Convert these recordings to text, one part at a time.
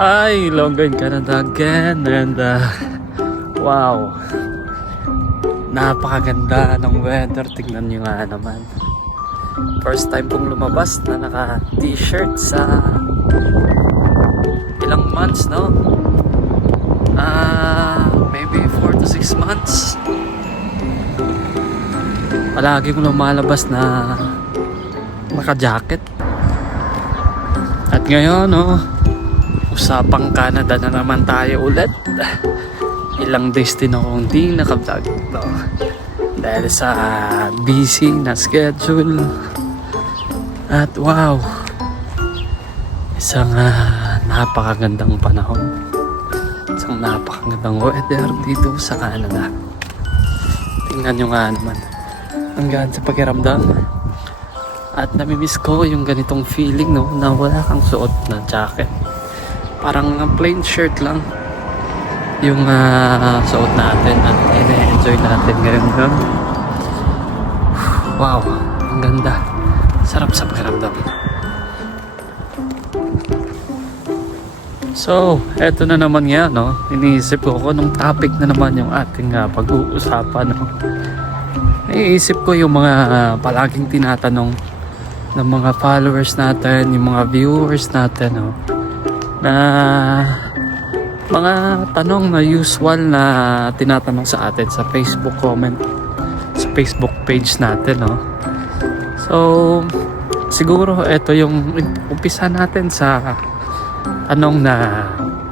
Ay, Ilonggo in Canada again. And wow, napakaganda ng weather. Tingnan nyo nga naman. First time kong lumabas na naka t-shirt sa ilang months, no? Maybe 4 to 6 months. Palagi kong lumalabas na naka-jacket. At ngayon, no, usapang Canada na naman tayo ulit. Ilang days din akong hindi naka-vlog, no? Dahil sa busy na schedule. At wow, isang napakagandang panahon, isang napakagandang weather dito sa Canada. Tingnan nyo nga naman, ang gaan sa pakiramdam. At namimiss ko yung ganitong feeling, no, na wala kang suot na jacket. Parang plain shirt lang yung suot natin at ina-enjoy natin ngayon. Wow, ang ganda. Sarap sa pakiramdam. So, eto na naman nga, no? Iniisip ko kung anong topic na naman yung ating pag-uusapan, no? Iniisip ko yung mga palaging tinatanong ng mga followers natin, yung mga viewers natin, no? Na mga tanong na usual na tinatanong sa atin sa Facebook comment, sa Facebook page natin, no? So, siguro ito yung umpisa natin sa tanong na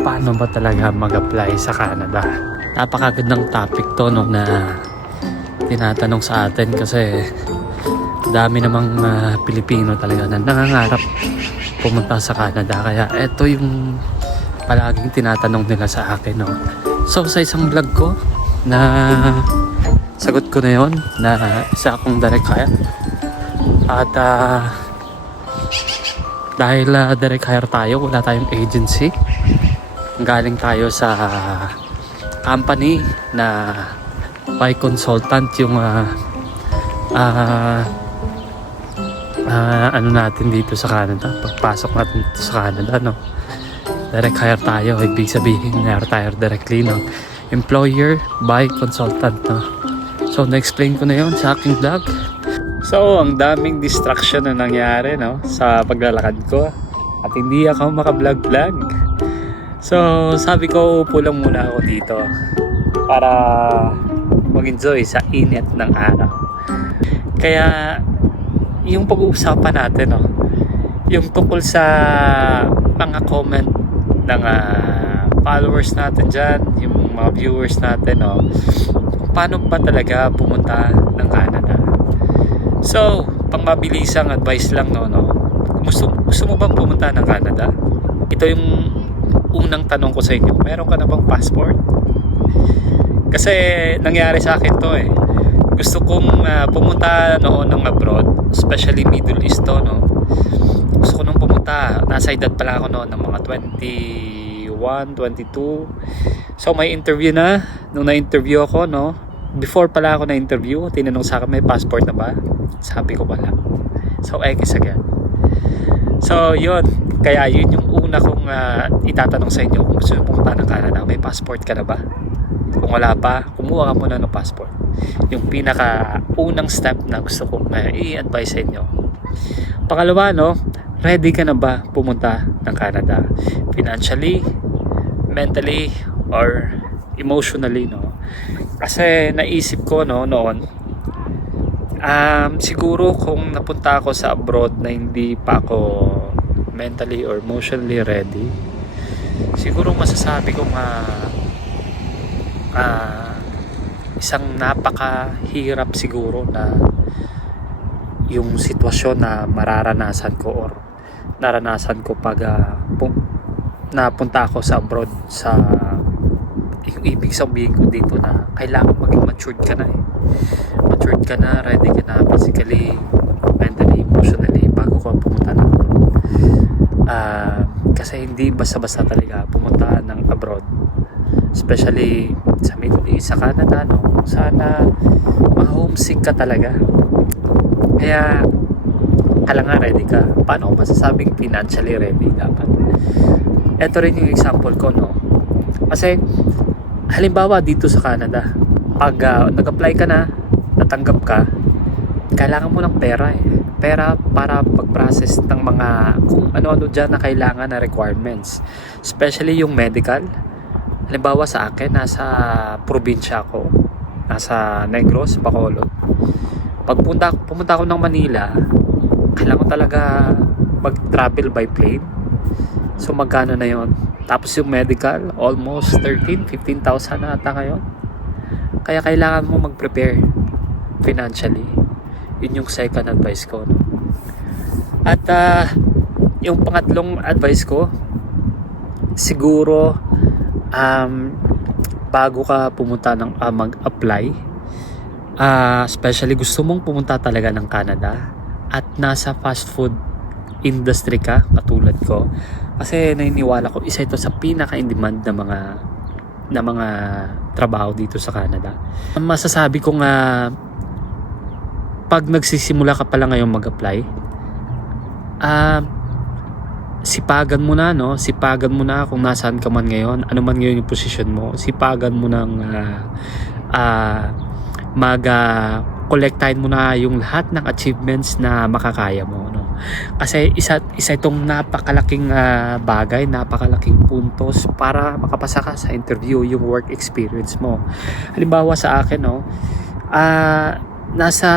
paano ba talaga mag-apply sa Canada. Napakagandang topic to, no, na tinatanong sa atin kasi dami namang Pilipino talaga na nangangarap pumunta sa Canada. Kaya ito yung palaging tinatanong nila sa akin, no? So sa isang vlog ko na sagot ko na yon na isa akong direct hire. At dahil direct hire tayo, wala tayong agency, galing tayo sa company na by consultant yung ano natin dito sa Canada. Pagpasok natin dito sa Canada, no, direct hire tayo. Ibig sabihin hire tayo directly, no, employer by consultant, no. So na-explain ko na yon sa aking vlog. So ang daming distraction na nangyari, no, sa paglalakad ko at hindi ako maka-vlog. So sabi ko upo lang muna ako dito para mag-enjoy sa init ng araw. Kaya yung pag-uusapan natin, no, yung tungkol sa mga comment ng followers natin dyan, yung mga viewers natin, no, paano ba talaga pumunta ng Canada. So, pang mabilisang advice lang, no, gusto mo bang pumunta ng Canada? Ito yung unang tanong ko sa inyo. Meron ka na bang passport? Kasi nangyari sa akin to, gusto kong pumunta noon ng abroad, especially Middle East to, no. Gusto ko nung pumunta, nasa edad pala ako noon ng mga 21, 22. So may interview na. Nung na-interview ako, no, before pala ako na-interview, tinanong sa akin, may passport na ba? Sabi ko wala. So X agad. So yun, kaya yun yung una kong itatanong sa inyo. Kung gusto nyo pumunta ng Canada, may passport ka na ba? Kung wala pa, kumuha ka muna ng passport. Yung pinaka unang step na gusto kong i-advise sa inyo. Pangalawa, no, ready ka na ba pumunta ng Canada? Financially, mentally, or emotionally, no? Kasi naisip ko, no, noon, siguro kung napunta ako sa abroad na hindi pa ako mentally or emotionally ready, siguro masasabi ko isang napakahirap siguro na yung sitwasyon na mararanasan ko or naranasan ko pag napunta ako sa abroad. Sa yung ibig sabihin ko dito na kailangan maging matured ka na, matured ka na, ready ka na physically, mentally, emotionally bago ka pumunta ng kasi hindi basta-basta talaga pumunta ng abroad, especially sa Middle East, sa Canada, no. Sana ma-homesick ka talaga. Kaya kailangan ready ka. Paano ko masasabing financially ready? Dapat ito rin yung example ko, no? Kasi halimbawa dito sa Canada, pag nag-apply ka na, natanggap ka, kailangan mo ng pera eh. Pera para pag-process ng mga kung ano-ano dyan na kailangan na requirements. Especially yung medical. Halimbawa sa akin, nasa probinsya ako. Nasa Negros, Bacolod. Pag pumunta ako ng Manila, kailangan ko talaga mag-travel by plane. So magkano na yon? Tapos yung medical, almost 15,000 na ata ngayon. Kaya kailangan mo mag-prepare financially. Yun yung second advice ko, no? At yung pangatlong advice ko, siguro bago ka pumunta ng mag-apply, especially gusto mong pumunta talaga ng Canada at nasa fast food industry ka katulad ko, kasi naniniwala ko isa ito sa pinaka-in-demand na mga trabaho dito sa Canada. Masasabi ko nga, pag nagsisimula ka pala ngayon mag-apply, sipagan mo na, no? Sipagan mo na kung nasaan ka man ngayon, ano man ngayon yung position mo. Sipagan mo nang kolektahin mo na yung lahat ng achievements na makakaya mo, no? Kasi isa itong napakalaking bagay, napakalaking puntos para makapasa ka sa interview, yung work experience mo. Halimbawa sa akin, no, nasa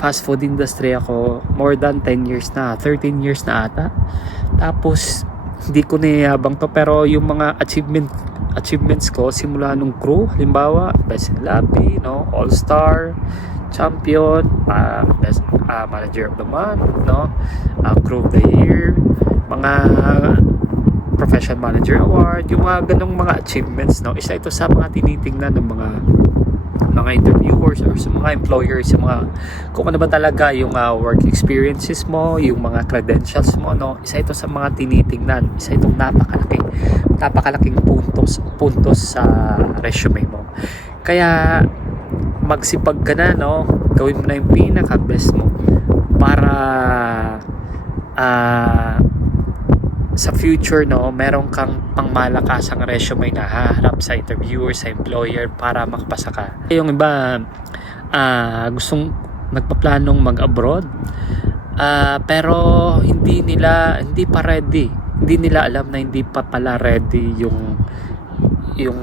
fast food industry ako more than 10 years na, 13 years na ata. Tapos hindi ko niyabang to, pero yung mga achievements ko simula nung crew, halimbawa best in lobby, no, all-star, champion, best manager of the month, no, crew of the year, mga professional manager award, yung mga ganong mga achievements, no, isa ito sa mga tinitingnan ng mga interviewers or sa mga employers, yung mga kung ano ba talaga yung work experiences mo, yung mga credentials mo, no, isa ito sa mga tinitingnan, isa itong napakalaking puntos sa resume mo. Kaya magsipag ka na, no, gawin mo na yung pinaka best mo para sa future, no, meron kang pangmalakasang resume na haharap sa interviewer, sa employer para makapasa ka. Yung iba gustong nagpaplanong mag-abroad, pero hindi pa ready. Hindi nila alam na hindi pa pala ready yung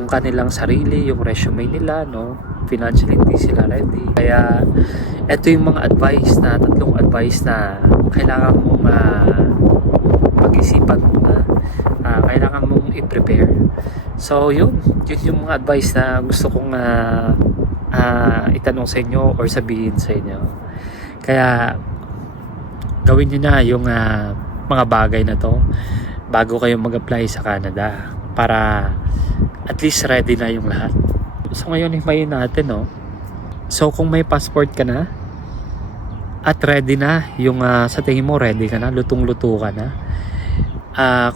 kanilang sarili, yung resume nila, no. Financially hindi sila ready. Kaya ito yung mga tatlong advice na kailangan mong pag-isipan muna, kailangan mong i-prepare. So yun yung mga advice na gusto kong itanong sa inyo or sabihin sa inyo. Kaya gawin nyo na yung mga bagay na to bago kayo mag-apply sa Canada para at least ready na yung lahat. So ngayon himayin natin, no? So kung may passport ka na at ready na yung sa tingin mo ready ka na, lutong-luto ka na,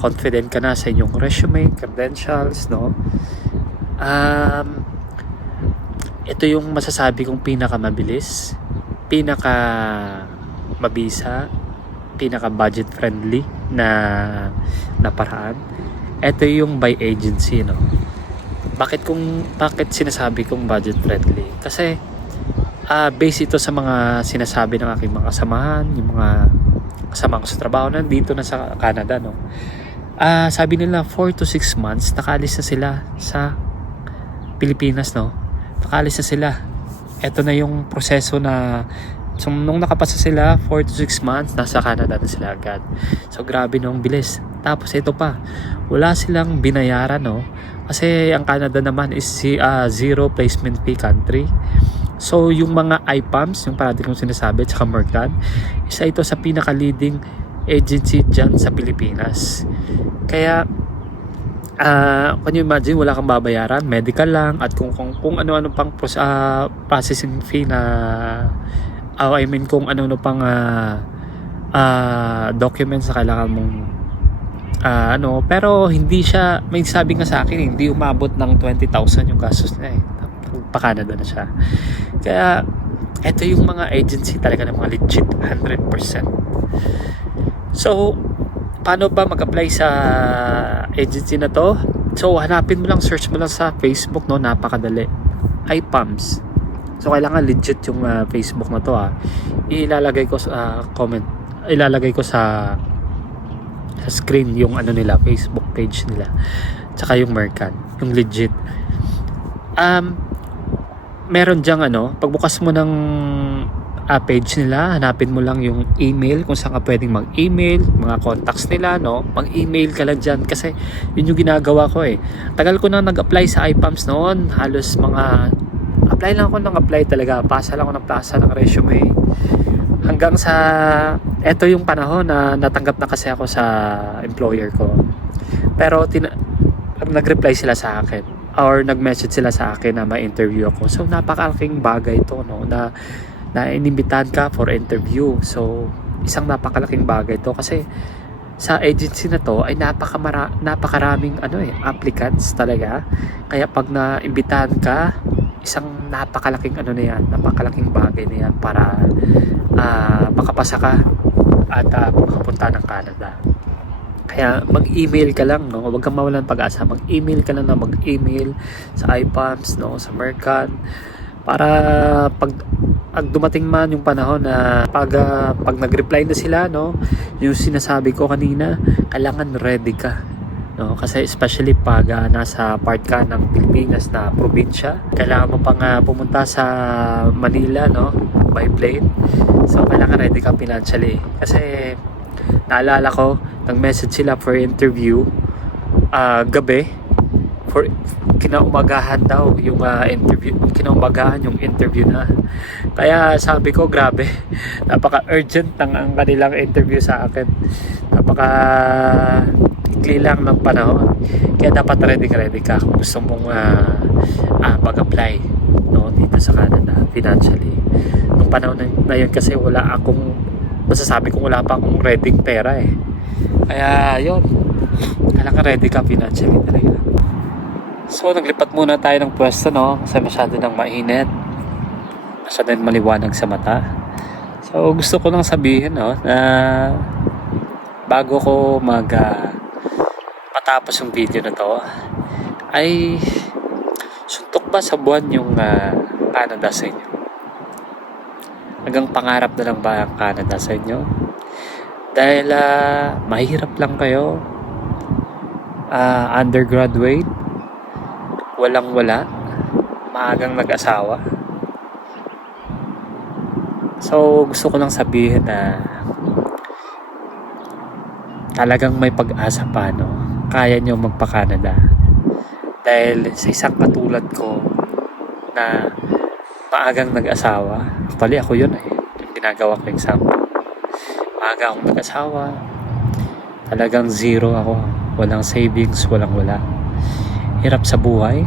confident ka na sa inyong resume, credentials, no? Ito yung masasabi kong pinakamabilis, pinakamabisa, pinaka-budget friendly na paraan. Ito yung by agency, no? Bakit sinasabi kong budget friendly? Kasi base ito sa mga sinasabi ng aking mga kasamahan, yung mga kasama ko sa trabaho nandito na sa Canada, no. Sabi nila 4 to 6 months nakaalis na sila sa Pilipinas, no. Nakaalis na sila. Ito na yung proseso na nung nakapasa sila 4 to 6 months nasa Canada na sila agad. So grabe nung bilis. Tapos ito pa, wala silang binayaran, no. Kasi ang Canada naman is zero placement fee country. So yung mga IPAMS, yung parati kong sinasabi, at saka Mercan, isa ito sa pinaka-leading agency dyan sa Pilipinas. Kaya can you imagine, wala kang babayaran, medical lang, at kung ano-ano pang processing fee na kung ano-ano pang documents na kailangan mong pero hindi siya, may sabi nga sa akin, hindi umabot ng 20,000 yung gastos niya, pa-Canada na siya. Kaya ito yung mga agency talaga ng mga legit 100%. So paano ba mag-apply sa agency na to? So hanapin mo lang, search mo lang sa Facebook, no, napakadali. iPAMS. So kailangan legit yung Facebook na to ilalagay ko sa comment, ilalagay ko sa screen yung ano nila, Facebook page nila, tsaka yung Mercan, yung legit. Meron dyang pagbukas mo ng page nila, hanapin mo lang yung email, kung saan ka pwedeng mag-email, mga contacts nila, no? Mag-email ka lang dyan kasi yun yung ginagawa ko Tagal ko na nag-apply sa iPAMS noon, halos mga apply lang ako ng apply talaga, pasa lang ako ng pasa ng resume hanggang sa eto yung panahon na natanggap na kasi ako sa employer ko. Pero nag-reply sila sa akin or nag-message sila sa akin na may interview ako. So napakalaking bagay to, no, na inimbitahan ka for interview. So isang napakalaking bagay to kasi sa agency na to ay napakaraming applicants talaga. Kaya pag naimbitahan ka, isang napakalaking napakalaking bagay na yan para makapasa ka at makapunta ng Canada. Kaya mag-email ka lang, no? Huwag kang mawalan pag-asa. Mag-email ka lang na mag-email sa iPAMS, no? Sa Mercan, para pag dumating man yung panahon na pag nag-reply na sila, no? Yung sinasabi ko kanina, kailangan ready ka, no? Kasi especially pag nasa part ka ng Pilipinas na probinsya, kailangan mo pang pumunta sa Manila, no? By plane. So kailangan ready ka financially kasi naalala ko, nag-message sila for interview gabi, for kinaumagahan daw yung interview, kinaumagahan yung interview na. Kaya sabi ko, grabe, napaka-urgent ang kanilang interview sa akin, napaka ikli lang ng panahon. Kaya dapat ready ka kung gusto mong mag-apply, no, dito sa Canada financially. Nung panahon na yun kasi masasabi kong wala pa akong ready pera kaya yun, kailangan ready ka financially talaga. So naglipat muna tayo ng pwesto, no, kasi masyado nang mainit, masyado nang maliwanag sa mata. So gusto ko lang sabihin, no, na bago ko matapos yung video na to, ay suntok ba sa buwan yung Canada sa inyo? Hanggang pangarap na lang ba ang Canada sa inyo? Dahil mahirap lang kayo, undergraduate, walang-wala, maagang nag-asawa. So gusto ko lang sabihin na talagang may pag-asa pa, no? Kaya nyo magpa-Canada. Dahil sa isang katulad ko na maagang nag-asawa, actually ako yun yung ginagawa ko example. Maaga akong nag-asawa, talagang zero ako, walang savings, walang-wala, hirap sa buhay,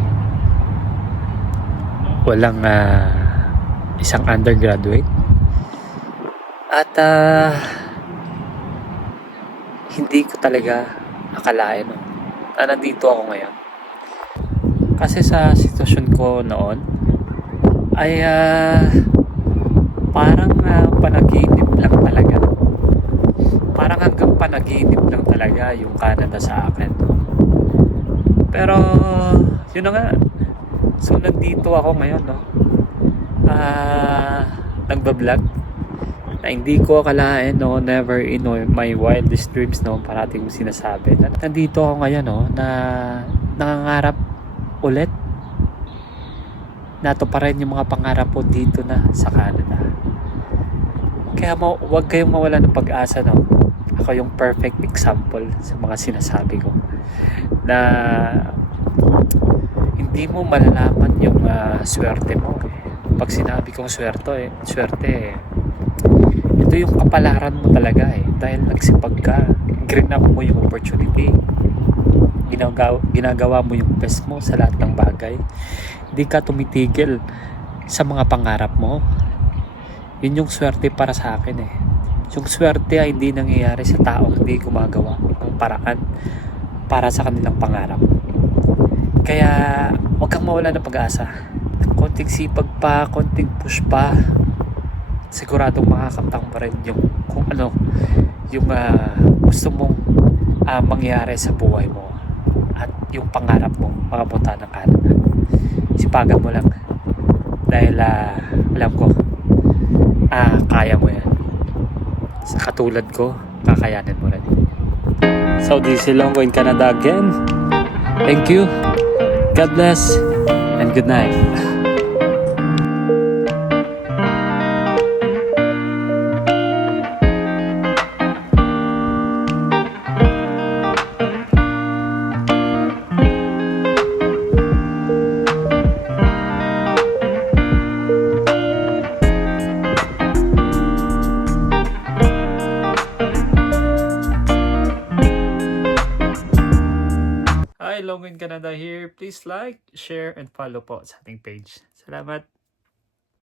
walang isang undergraduate, at hindi ko talaga akalain na nandito ako ngayon. Kasi sa sitwasyon ko noon ay parang panaginip lang talaga. Parang hanggang panaginip lang talaga yung Canada sa akin. Pero yun na nga. So nandito ako ngayon, no. Nagba-vlog na hindi ko akalain, no, never in my wildest dreams, no, parating sinasabi na nandito ako ngayon, no, na nangangarap ulit nato pa rin yung mga pangarap po dito na sa Canada. Kaya huwag kayong mawala ng pag-asa, no. Ako yung perfect example sa mga sinasabi ko na hindi mo malalaman yung swerte mo. Pag sinabi kong swerte, ito yung kapalaran mo talaga dahil nagsipag ka, green up mo yung opportunity, ginagawa mo yung best mo sa lahat ng bagay, hindi ka tumitigil sa mga pangarap mo. Yun yung swerte para sa akin Yung swerte ay hindi nangyayari sa taong hindi gumagawa ng paraan para sa kanilang pangarap. Kaya huwag kang mawala ng pag-asa. Konting sipag pa, konting push pa, siguradong makakaptang pa rin yung kung ano yung gusto mong mangyayari sa buhay mo at yung pangarap mo makapunta ng Canada. Sipagan mo lang dahil alam ko kaya mo yan. Sa katulad ko, kakayanin mo rin. So this is Ilonggo in Canada again. Thank you, God bless, and good night. Hi, Ilonggo in Canada here. Please like, share, and follow po sa ating page. Salamat.